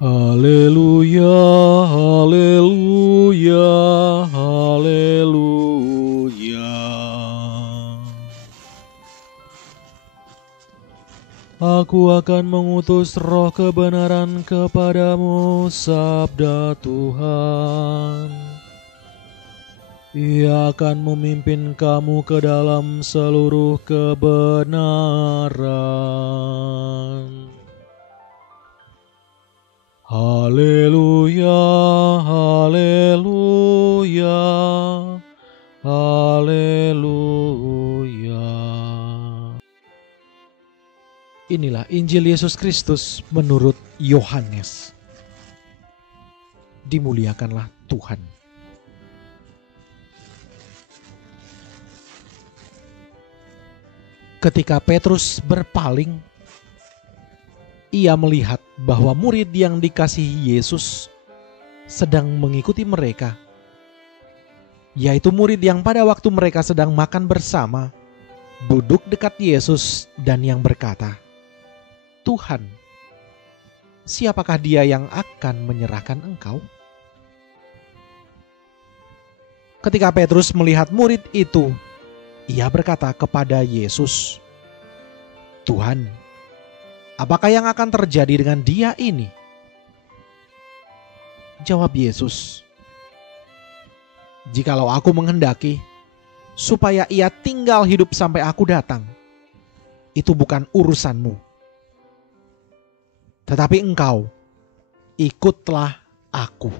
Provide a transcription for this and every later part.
Haleluya, haleluya, haleluya. Aku akan mengutus roh kebenaran kepadamu, sabda Tuhan. Ia akan memimpin kamu ke dalam seluruh kebenaran. Haleluya, haleluya, haleluya. Inilah Injil Yesus Kristus menurut Yohanes. Dimuliakanlah Tuhan. Ketika Petrus berpaling, ia melihat bahwa murid yang dikasihi Yesus sedang mengikuti mereka, yaitu murid yang pada waktu mereka sedang makan bersama, duduk dekat Yesus dan yang berkata, "Tuhan, siapakah dia yang akan menyerahkan Engkau?" Ketika Petrus melihat murid itu, ia berkata kepada Yesus, "Tuhan, apakah yang akan terjadi dengan dia ini?" Jawab Yesus, "Jikalau aku menghendaki supaya ia tinggal hidup sampai aku datang, itu bukan urusanmu. Tetapi engkau, ikutlah aku."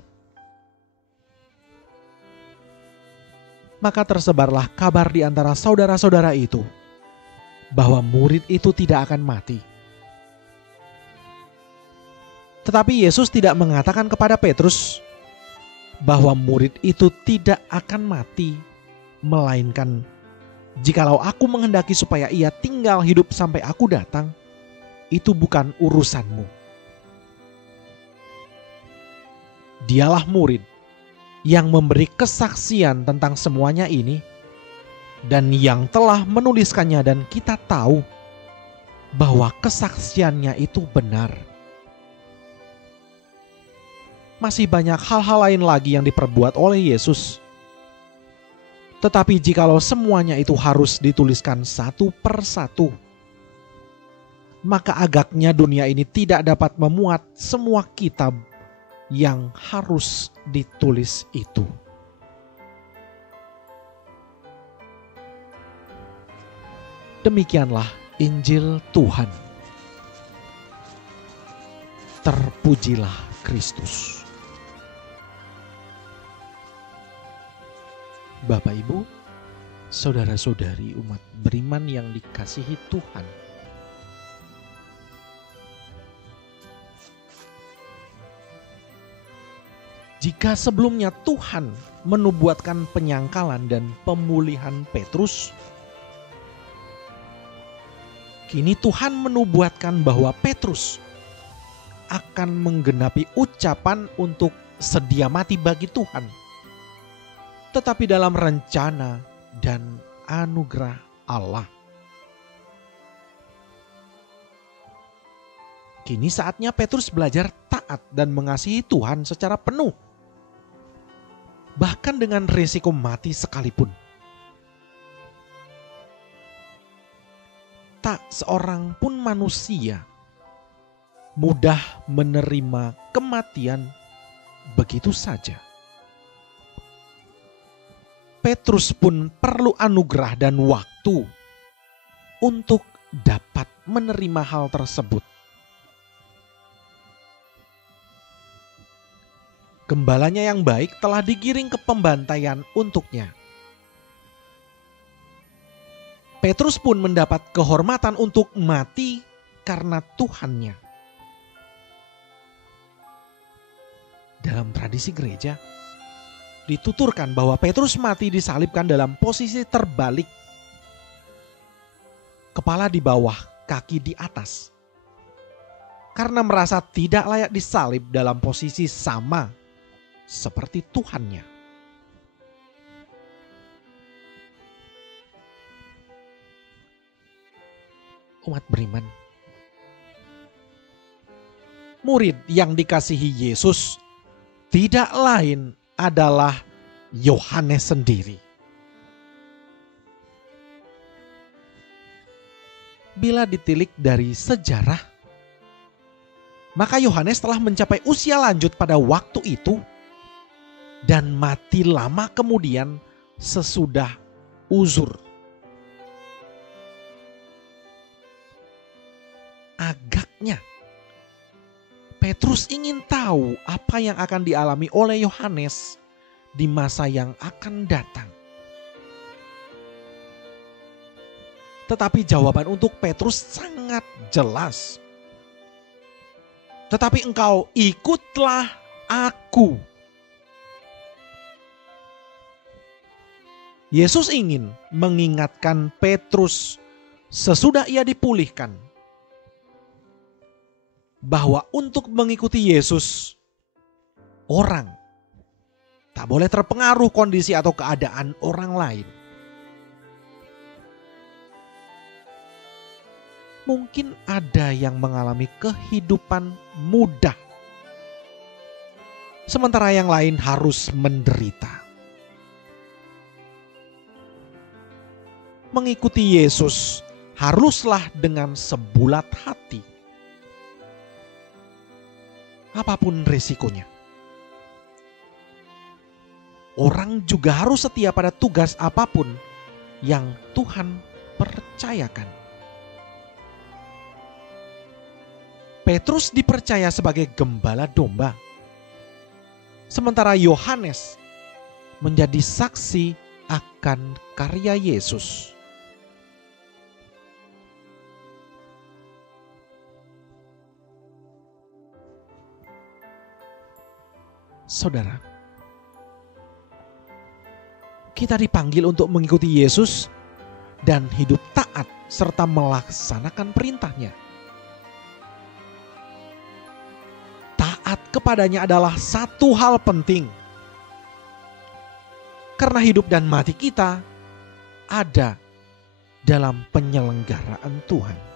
Maka tersebarlah kabar di antara saudara-saudara itu bahwa murid itu tidak akan mati. Tetapi Yesus tidak mengatakan kepada Petrus bahwa murid itu tidak akan mati, melainkan, "Jikalau aku menghendaki supaya ia tinggal hidup sampai aku datang, itu bukan urusanmu." Dialah murid yang memberi kesaksian tentang semuanya ini dan yang telah menuliskannya, dan kita tahu bahwa kesaksiannya itu benar. Masih banyak hal-hal lain lagi yang diperbuat oleh Yesus. Tetapi jikalau semuanya itu harus dituliskan satu per satu, maka agaknya dunia ini tidak dapat memuat semua kitab yang harus ditulis itu. Demikianlah Injil Tuhan. Terpujilah Kristus. Bapak, Ibu, saudara-saudari umat beriman yang dikasihi Tuhan. Jika sebelumnya Tuhan menubuatkan penyangkalan dan pemulihan Petrus, kini Tuhan menubuatkan bahwa Petrus akan menggenapi ucapan untuk sedia mati bagi Tuhan, tetapi dalam rencana dan anugerah Allah. Kini saatnya Petrus belajar taat dan mengasihi Tuhan secara penuh, bahkan dengan risiko mati sekalipun. Tak seorang pun manusia mudah menerima kematian begitu saja. Petrus pun perlu anugerah dan waktu untuk dapat menerima hal tersebut. Gembalanya yang baik telah digiring ke pembantaian untuknya. Petrus pun mendapat kehormatan untuk mati karena Tuhannya. Dalam tradisi gereja, dituturkan bahwa Petrus mati disalibkan dalam posisi terbalik. Kepala di bawah, kaki di atas. Karena merasa tidak layak disalib dalam posisi sama seperti Tuhannya. Umat beriman, murid yang dikasihi Yesus tidak lain adalah Yohanes sendiri. Bila ditilik dari sejarah, maka Yohanes telah mencapai usia lanjut pada waktu itu dan mati lama kemudian sesudah uzur. Agaknya Petrus ingin tahu apa yang akan dialami oleh Yohanes di masa yang akan datang. Tetapi jawaban untuk Petrus sangat jelas. Tetapi engkau ikutlah aku. Yesus ingin mengingatkan Petrus sesudah ia dipulihkan bahwa untuk mengikuti Yesus, orang tak boleh terpengaruh kondisi atau keadaan orang lain. Mungkin ada yang mengalami kehidupan mudah, sementara yang lain harus menderita. Mengikuti Yesus haruslah dengan sebulat hati, apapun risikonya. Orang juga harus setia pada tugas apapun yang Tuhan percayakan. Petrus dipercaya sebagai gembala domba, sementara Yohanes menjadi saksi akan karya Yesus. Saudara, kita dipanggil untuk mengikuti Yesus dan hidup taat serta melaksanakan perintahnya. Taat kepadanya adalah satu hal penting, karena hidup dan mati kita ada dalam penyelenggaraan Tuhan.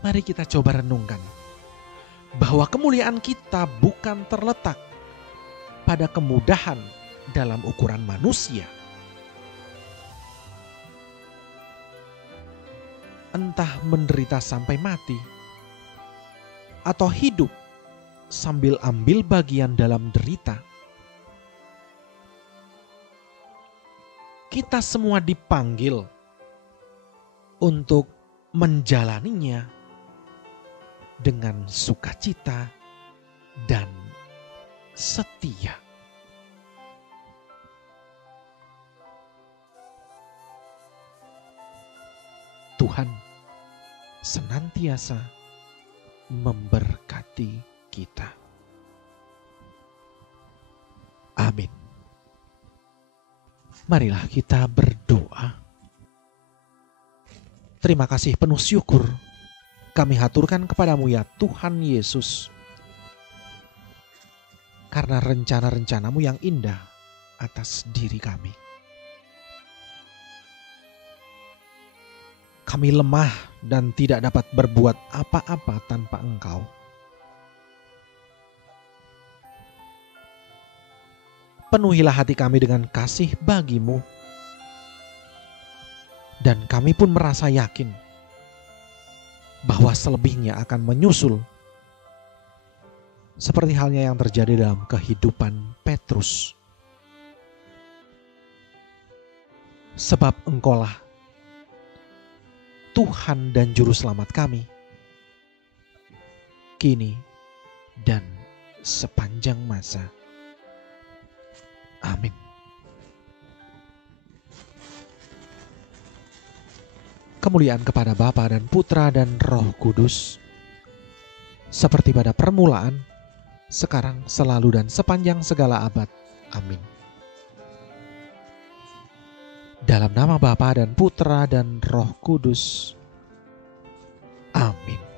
Mari kita coba renungkan bahwa kemuliaan kita bukan terletak pada kemudahan dalam ukuran manusia. Entah menderita sampai mati atau hidup sambil ambil bagian dalam derita. Kita semua dipanggil untuk menjalaninya dengan sukacita dan setia. Tuhan senantiasa memberkati kita. Amin. Marilah kita berdoa. Terima kasih penuh syukur kami haturkan kepadamu ya Tuhan Yesus, karena rencana-rencanamu yang indah atas diri kami. Kami lemah dan tidak dapat berbuat apa-apa tanpa Engkau. Penuhilah hati kami dengan kasih bagimu, dan kami pun merasa yakin bahwa selebihnya akan menyusul, seperti halnya yang terjadi dalam kehidupan Petrus. Sebab Engkaulah Tuhan dan Juru Selamat kami, kini dan sepanjang masa. Amin. Kemuliaan kepada Bapa dan Putra dan Roh Kudus, seperti pada permulaan, sekarang, selalu, dan sepanjang segala abad. Amin. Dalam nama Bapa dan Putra dan Roh Kudus. Amin.